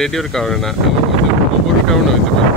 রেডিওর কারণে না, উপরের কারণে হইতে পারে।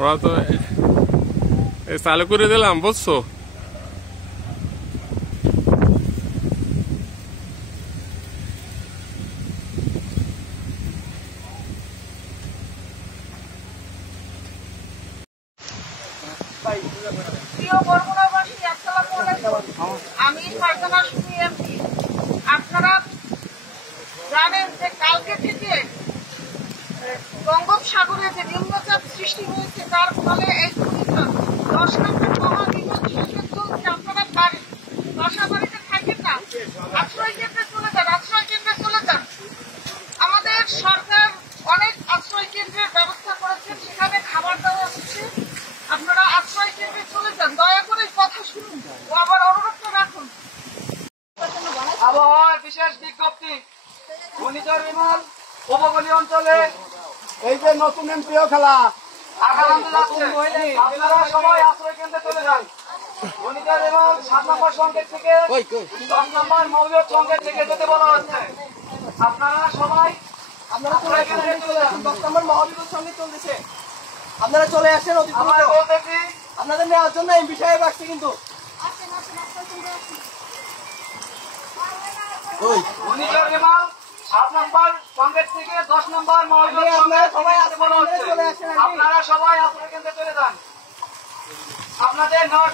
ওরা তো চালু করে দিলাম, বুঝছো? আমি ফারজানা সুমি এমপি। আপনারা জানেন যে কালকে থেকে বঙ্গোপসাগরে যে নিম্নচাপ সৃষ্টি হয়েছে, তার ফলে এই 10 নম্বর মহাবিপদ চলছে। আপনারা বাসা বাড়িতে থাকেন না, আশ্রয় কেন্দ্রে চলে যান, আশ্রয় কেন্দ্রে চলে যান। আমাদের সরকার অনেক আশ্রয় কেন্দ্রের ব্যবস্থা করেছে, সেখানে খাবার দেওয়া হচ্ছে। আপনারা আশ্রয় কেন্দ্রে চলে যান, দয়া করে কথা শুনুন ও আবার অনুরোধটা রাখুন। আবহাওয়ার বিশেষ বিজ্ঞপ্তি, ঘূর্ণিঝড় বিমল উপকূলীয় অঞ্চলে এই যে নতুন এমপিও খেলা আঘাত আনতে যাচ্ছে, আপনারা সবাই আশ্রয় কেন্দ্রে চলে যান। ঘূর্ণিঝড় বিমল 7 নম্বর সংকেত থেকে 10 নম্বর মৌলিক সংকেত থেকে যেতে বলা হচ্ছে। আপনারা সবাই আশ্রয় কেন্দ্রে চলে যান। 10 নম্বর মহাবিপদ সংকেত চলতেছে, আপনারা চলে আসেন। আপনাদের নেওয়ার জন্য এই বিষয়ে রাখছি, কিন্তু ঘূর্ণিঝড় বিমল 7 নম্বর সংকেত থেকে 10 নম্বর মৌলিক সংকেত সবাই আসতে বলা হচ্ছে। আপনারা সবাই আশ্রয় কেন্দ্রে চলে যান। আপনাদের নেওয়ার